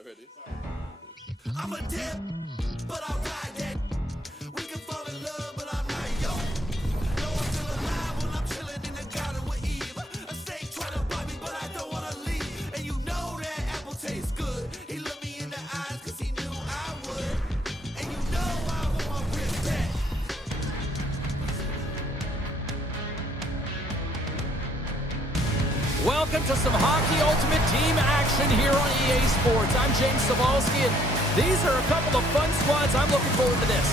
already. I'm a dip, but I ride that. We can fall in love, but I'm not yo. No, I'm still alive when I'm chilling in the garden with Eve. A snake trying to bite me, but I don't wanna leave. And you know that apple tastes good. He looked me in the eyes cause he knew I would. And you know I want my wrist back. Welcome to some Hockey Ultimate Team action here on EA Sports. I'm James Cybulski, and these are a couple of fun squads. I'm looking forward to this.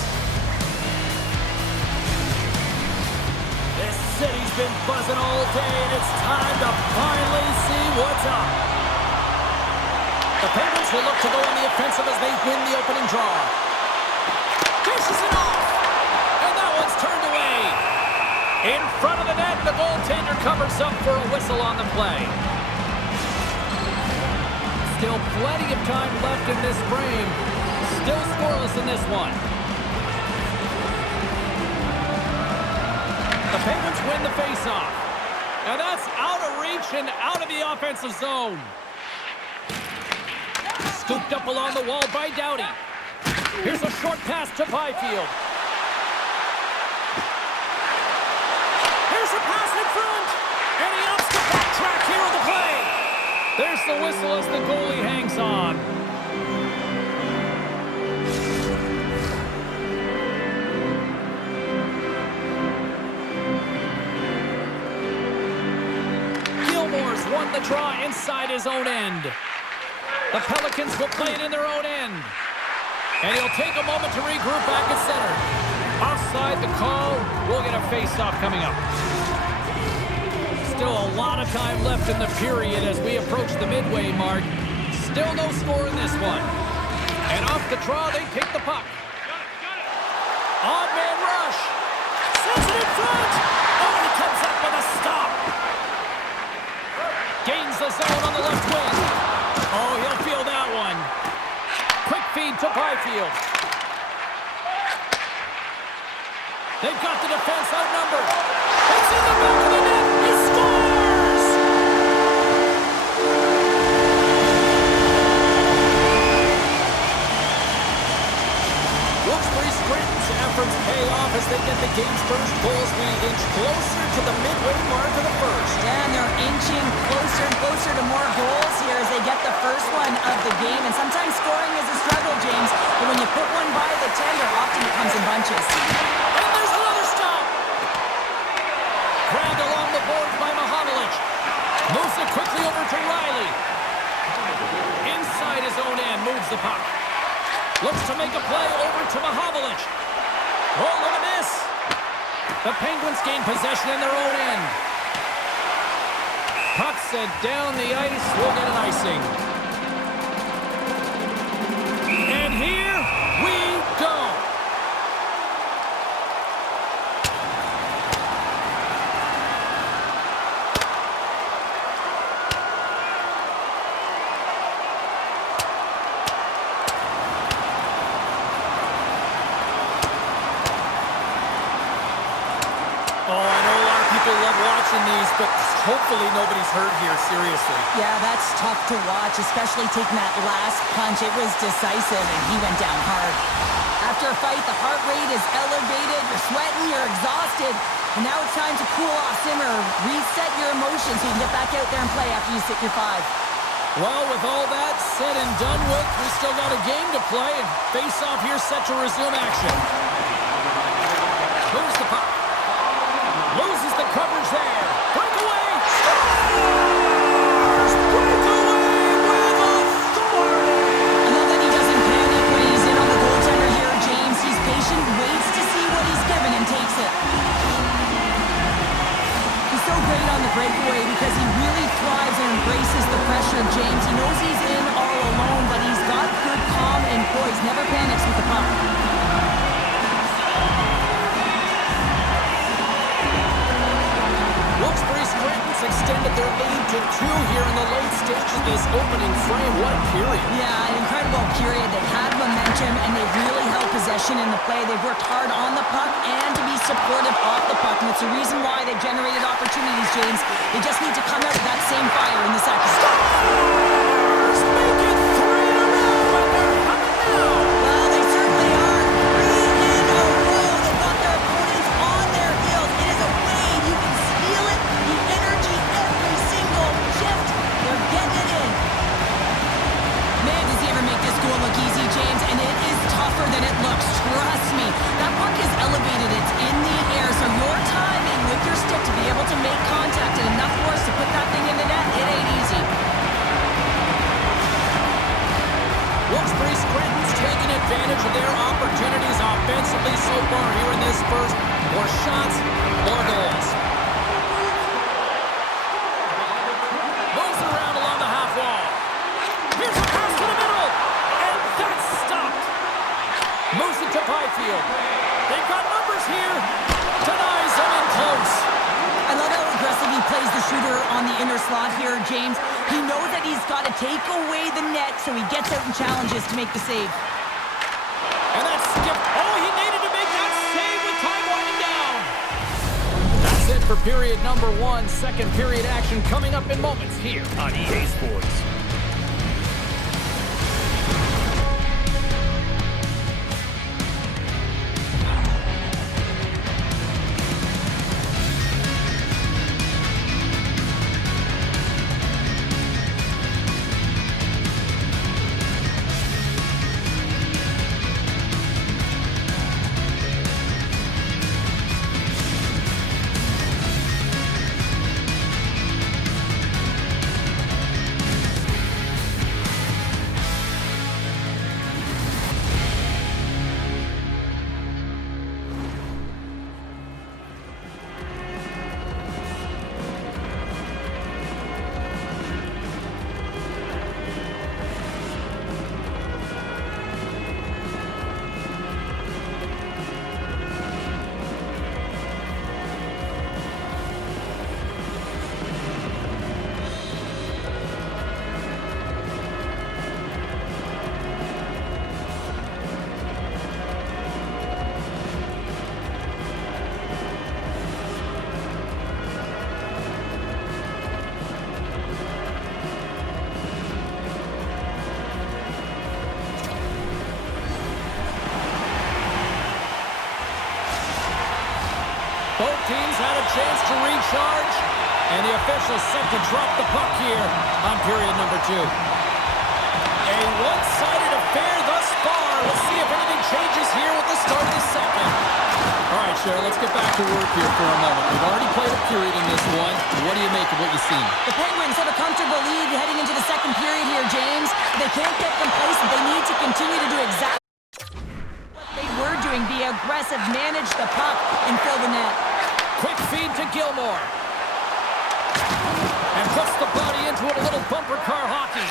This city's been buzzing all day, and it's time to finally see what's up. The Penguins will look to go on the offensive as they win the opening draw. Dishes it off, and that one's turned away. In front of the net, the goaltender covers up for a whistle on the play. Still plenty of time left in this frame. Still scoreless in this one. The Penguins win the faceoff. And that's out of reach and out of the offensive zone. Scooped up along the wall by Doughty. Here's a short pass to Byfield. Here's a pass in front. And he opts to backtrack here on the play. There's the whistle as the goalie hangs on. Gilmore's won the draw inside his own end. The Pelicans will play it in their own end. And he'll take a moment to regroup back at center. Offside the call. We'll get a face-off coming up. Still a lot of time left in the period as we approach the midway mark. Still no score in this one. And off the draw, they take the puck. Odd man rush. Sends it in front. Oh, and he comes up with a stop. Gains the zone on the left wing. Oh, he'll feel that one. Quick feed to Byfield. They've got the defense outnumbered. It's in the back of the net. He scores! Wilkes-Barre Scranton's efforts pay off as they get the game's first goals. We inch closer to the midway mark of the first. Yeah, and they're inching closer and closer to more goals here as they get the first one of the game. And sometimes scoring is a struggle, James. But when you put one by the tender, often it comes in bunches. And there's another stop. Grabbed along the boards by Mahovlich. Moves it quickly over to Riley. Inside his own end, moves the puck. Looks to make a play over to Mahovlich. Oh, look at this. The Penguins gain possession in their own end. Puck sent down the ice. We'll get an icing. And here we go. Love watching these, but hopefully nobody's hurt here, seriously. Yeah, that's tough to watch, especially taking that last punch. It was decisive, and he went down hard. After a fight, the heart rate is elevated, you're sweating, you're exhausted, and now it's time to cool off, simmer, reset your emotions so you can get back out there and play after you sit your 5. Well, with all that said and done with, we still got a game to play, and face-off here set to resume action. Moves the puck. Loses the coverage there. Breakaway. Scores! Breakaway with authority. I know that he doesn't panic when he's in on the goaltender here, James. He's patient, waits to see what he's given, and takes it. He's so great on the breakaway because he really thrives and embraces the pressure of James. He knows he's in all alone, but he's got good calm and poise. Never panics with the puck. Wilkes-Barre Scranton's extended their lead to 2 here in the late stage of this opening frame. What a period. Yeah, an incredible period. They had momentum, and they really held possession in the play. They've worked hard on the puck and to be supportive off the puck, and it's the reason why they've generated opportunities, James. They just need to come out with that same fire in the second. Stars! Make it 3 in a row! shooter on the inner slot here, James. He knows that he's got to take away the net, so he gets out and challenges to make the save. And that's skipped. Oh, he needed to make that save with time winding down. That's it for period number 1. Second period action coming up in moments here on EA Sports. Both teams had a chance to recharge, and the officials set to drop the puck here on period number 2. A one-sided affair thus far. We'll see if anything changes here with the start of the second. All right, Cheryl, let's get back to work here for a moment. We've already played a period in this one. What do you make of what you've seen? The Penguins have a comfortable lead heading into the second period here, James. They can't get complacent. They need to continue to do exactly what they were doing. Be aggressive, manage the puck, and fill the net. Quick feed to Gilmore. And puts the body into it, a little bumper car hockey.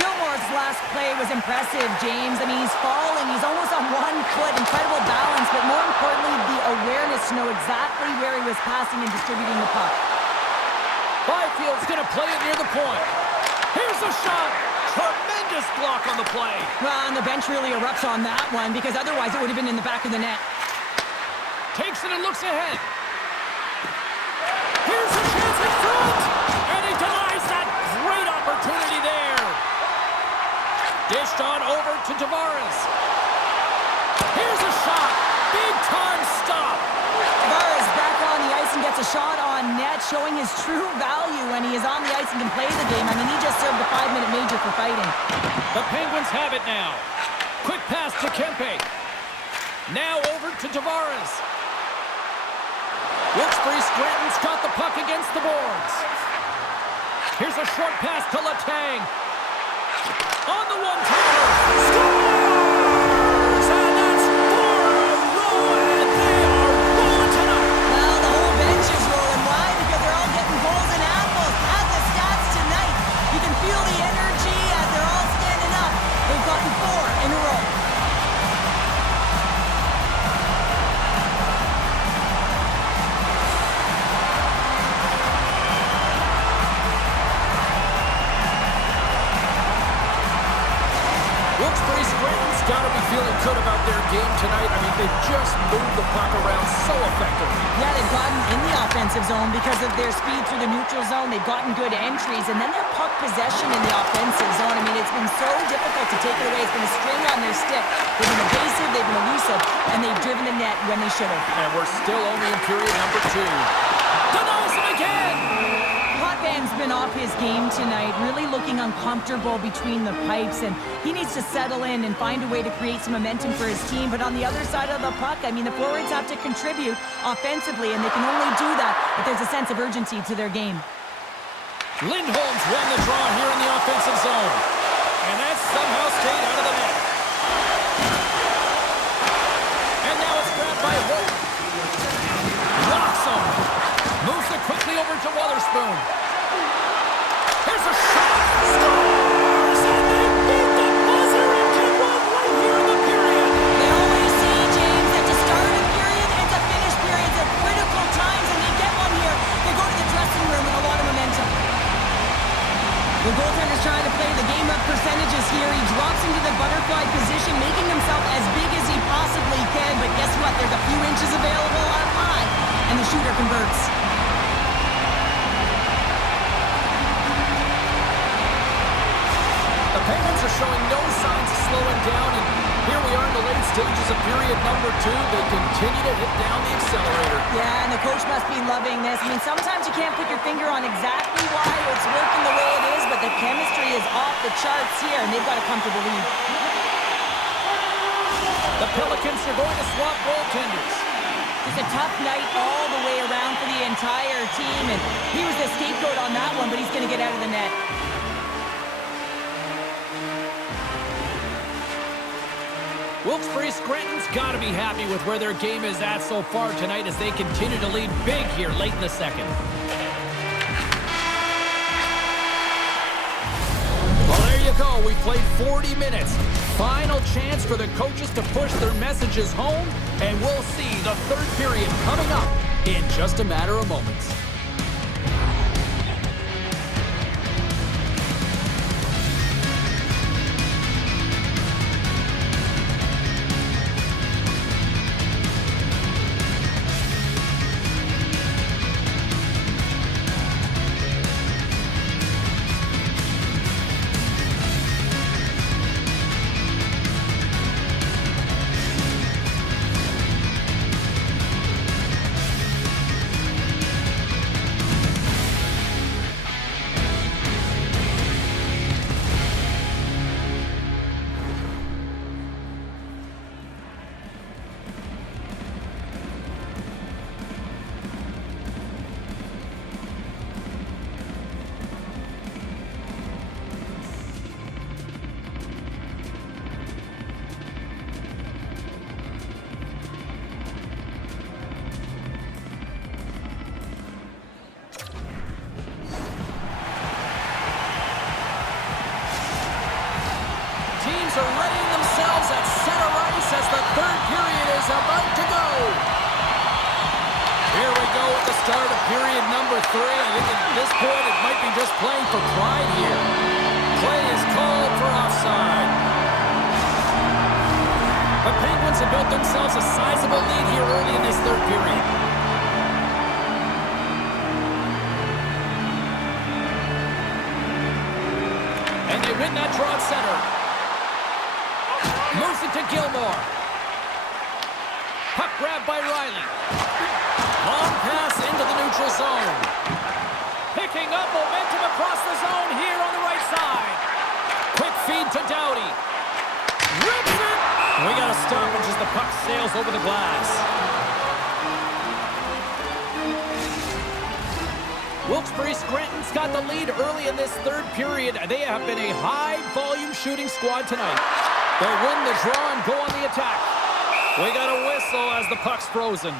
Gilmore's last play was impressive, James. I mean, he's falling. He's almost on one foot. Incredible balance, but more importantly, the awareness to know exactly where he was passing and distributing the puck. Byfield's going to play it near the point. Here's the shot. Tremendous block on the play. Well, and the bench really erupts on that one because otherwise it would have been in the back of the net. Takes it and looks ahead. Here's a chance in front. And he denies that great opportunity there. Dished on over to Tavares. Here's a shot. Big time stop. Tavares back on the ice and gets a shot on net, showing his true value when he is on the ice and can play the game. I mean, he just served a 5-minute major for fighting. The Penguins have it now. Quick pass to Kempe. Now over to Tavares. Wilkes-Barre Scranton's got the puck against the boards. Here's a short pass to Letang. On the one-timer. Scores! And that's 4 in a row, and they are rolling tonight. Well, the whole bench is rolling. Why? Because they're all getting goals and apples. At the stats tonight, you can feel the energy as they're all standing up. They've gotten 4 in a row. Wilkes-Barre Scranton's got to be feeling good about their game tonight. I mean, they've just moved the puck around so effectively. Yeah, they've gotten in the offensive zone because of their speed through the neutral zone. They've gotten good entries, and then their puck possession in the offensive zone. I mean, it's been so difficult to take it away. It's been a string on their stick. They've been evasive, they've been elusive, and they've driven the net when they should have. And we're still only in period number 2. Denies it again! Potvin been off his game tonight, really looking uncomfortable between the pipes, and he needs to settle in and find a way to create some momentum for his team. But on the other side of the puck, I mean, the forwards have to contribute offensively, and they can only do that if there's a sense of urgency to their game. Lindholm's won the draw here in the offensive zone. And that somehow stayed out of the net. And now it's grabbed by Holt. Rocks him. Moves it quickly over to Wotherspoon. Here's a shot. Scores! And they beat the buzzer and can run right here in the period. They always say, James, that to start a period and to finish periods at critical times, and they get one here. They go to the dressing room with a lot of percentages here. He drops into the butterfly position, making himself as big as he possibly can. But guess what? There's a few inches available on high, and the shooter converts. The Penguins are showing no signs of slowing down, and here we are in the late stages of period number 2. They continue to hit down the accelerator. Yeah, and the coach must be loving this. I mean, sometimes you can't put your finger on exactly why it's working the way it is, but the chemistry is off the charts here, and they've got a comfortable lead. The Pelicans are going to swap goaltenders. Just a tough night all the way around for the entire team, and he was the scapegoat on that one, but he's going to get out of the net. Wilkes-Barre Scranton's got to be happy with where their game is at so far tonight as they continue to lead big here late in the second. Well, there you go. We played 40 minutes. Final chance for the coaches to push their messages home, and we'll see the third period coming up in just a matter of moments. Are readying themselves at center ice as the third period is about to go. Here we go at the start of period number 3. I think at this point it might be just playing for pride here. Play is called for offside. The Penguins have built themselves a sizable lead here early in this third period. And they win that draw at center. Moves it to Gilmore. Puck grabbed by Riley. Long pass into the neutral zone. Picking up momentum across the zone here on the right side. Quick feed to Doughty. Rips it! We got a stoppage as the puck sails over the glass. Wilkes-Barre Scranton's got the lead early in this third period. They have been a high-volume shooting squad tonight. They win the draw and go on the attack. We got a whistle as the puck's frozen.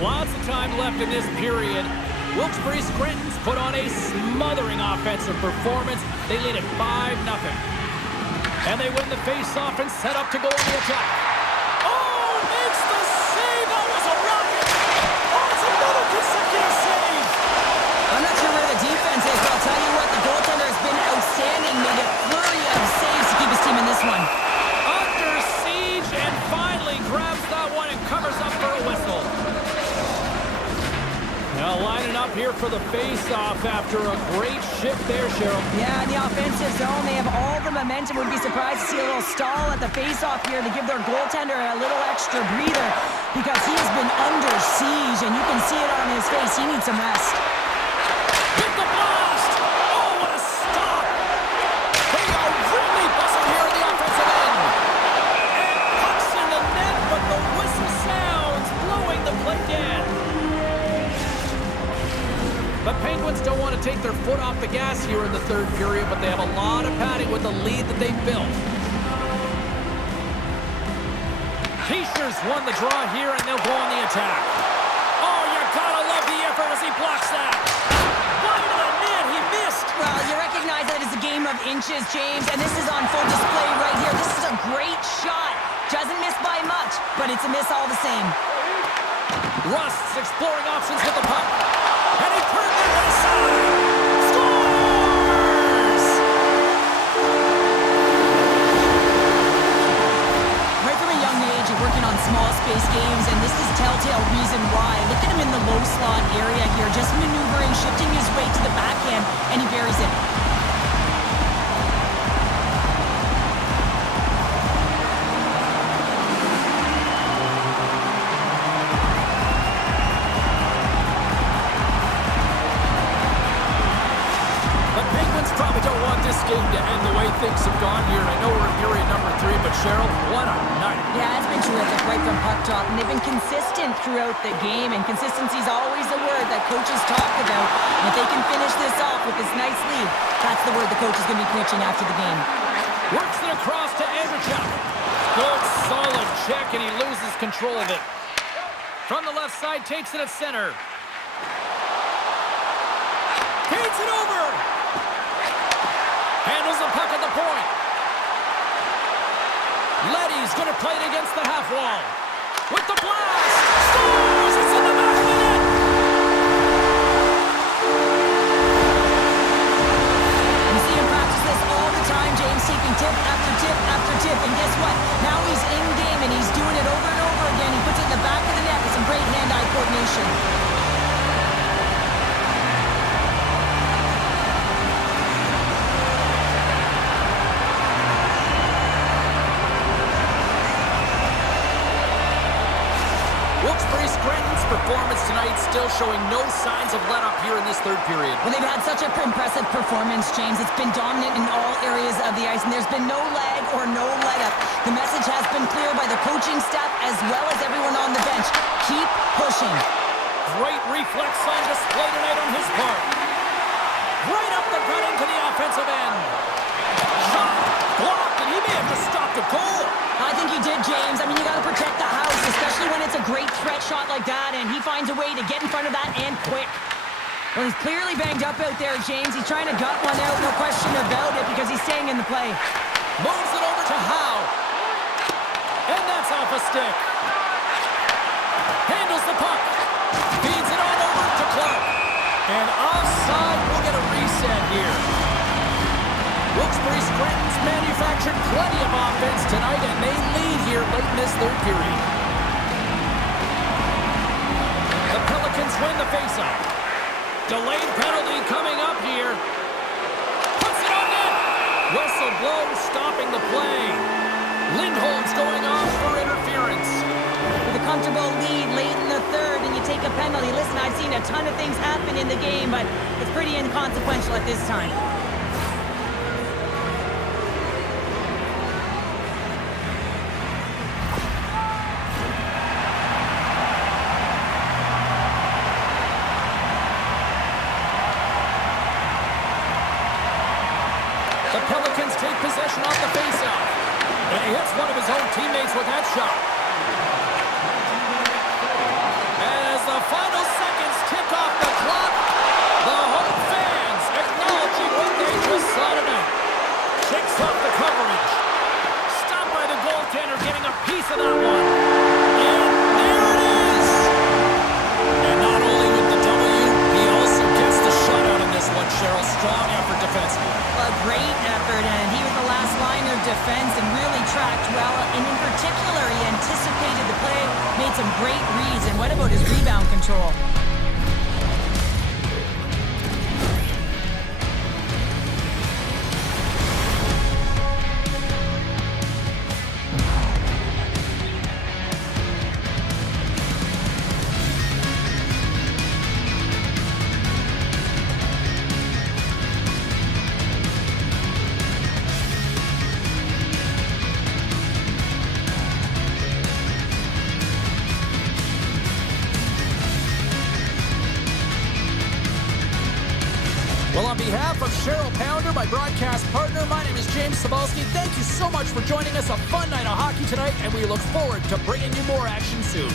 Lots of time left in this period. Wilkes-Barre Scranton's put on a smothering offensive performance. They lead at 5-0. And they win the face-off and set up to go on the attack. Oh, makes the save! That was a rocket! Oh, it's another consecutive save! I'm not sure where the defense is, but I'll tell you what, the goaltender has been outstanding. Made a flurry of saves to keep his team in this one. Under siege and finally grabs that one and covers up for a whistle. Now lining up here for the face-off after a great shift there, Cheryl. Yeah, in the offensive zone, they have all the momentum. Would be surprised to see a little stall at the face-off here to give their goaltender a little extra breather because he's been under siege, and you can see it on his face. He needs some rest. Hit the blast! Oh, what a stop! They are really buzzing here in the offensive end. And pucks in the net, but the whistle sounds, blowing the play dead. The Penguins don't want to take their foot off the gas here in the third period, but they have a lot of padding with the lead that they've built. Pieschers won the draw here, and they'll go on the attack. Oh, you gotta love the effort as he blocks that. Wide of the net, he missed. Well, you recognize that it's a game of inches, James, and this is on full display right here. This is a great shot. Doesn't miss by much, but it's a miss all the same. Rust's exploring options with the puck. And he turned that right side. Scores! Right from a young age, you're working on small space games, and this is telltale reason why. Look at him in the low slot area here, just maneuvering, shifting his weight to the backhand, and he buries it. The Penguins probably don't want this game to end the way things have gone here. I know we're in period number 3, but Cheryl, what a night. Yeah, it's been terrific right from puck drop, and they've been consistent throughout the game, and consistency is always the word that coaches talk about. And if they can finish this off with this nice lead, that's the word the coach is going to be preaching after the game. Works it across to Andreychuk. Good, solid check, and he loses control of it. From the left side, takes it at center. Feeds it over. Handles the puck at the point. Leddy's going to play it against the half wall. With the blast. Scores! It's in the back of the net. You see him practice this all the time, James, taking tip after tip after tip. And guess what? Now he's in game, and he's doing it over and over again. He puts it in the back of the net with some great hand-eye coordination. Wilkes-Barre Scranton's performance tonight still showing no signs of let-up here in this third period. Well, they've had such an impressive performance, James. It's been dominant in all areas of the ice, and there's been no lag or no let-up. The message has been clear by the coaching staff as well as everyone on the bench. Keep pushing. Great reflex on display tonight on his part. Right up the gut into the offensive end. Shot blocked, and he may have just stopped a goal. I think he did, James. I mean, you got to protect the house, especially when it's a great threat shot like that, and he finds a way to get in front of that and quick. Well, he's clearly banged up out there, James. He's trying to gut one out, no question about it, because he's staying in the play. Moves it over to Howe. And that's off a stick. Handles the puck. Feeds it on over to Clark. And offside, we'll get a reset here. Wilkes-Barre Scranton's manufactured plenty of offense tonight, and they lead here late in this third period. The Pelicans win the faceoff. Delayed penalty coming up here. Puts it on net. Whistle blows, stopping the play. Lindholm's going off for interference. With a comfortable lead late in the third, and you take a penalty. Listen, I've seen a ton of things happen in the game, but it's pretty inconsequential at this time. The Pelicans take possession off the faceoff. And he hits one of his own teammates with that shot. As the final seconds tick off the clock, the home fans acknowledging what they just saw tonight. Shakes off the coverage. Stopped by the goaltender, getting a piece of that one. And there it is! And not only with the W, he also gets the shutout in this one, Cheryl. Strong effort defensively. A great effort, and he was the last line of defense and really tracked well. And in particular, he anticipated the play, made some great reads, and what about his rebound control? Well, on behalf of Cheryl Pounder, my broadcast partner, my name is James Cybulski. Thank you so much for joining us. A fun night of hockey tonight, and we look forward to bringing you more action soon.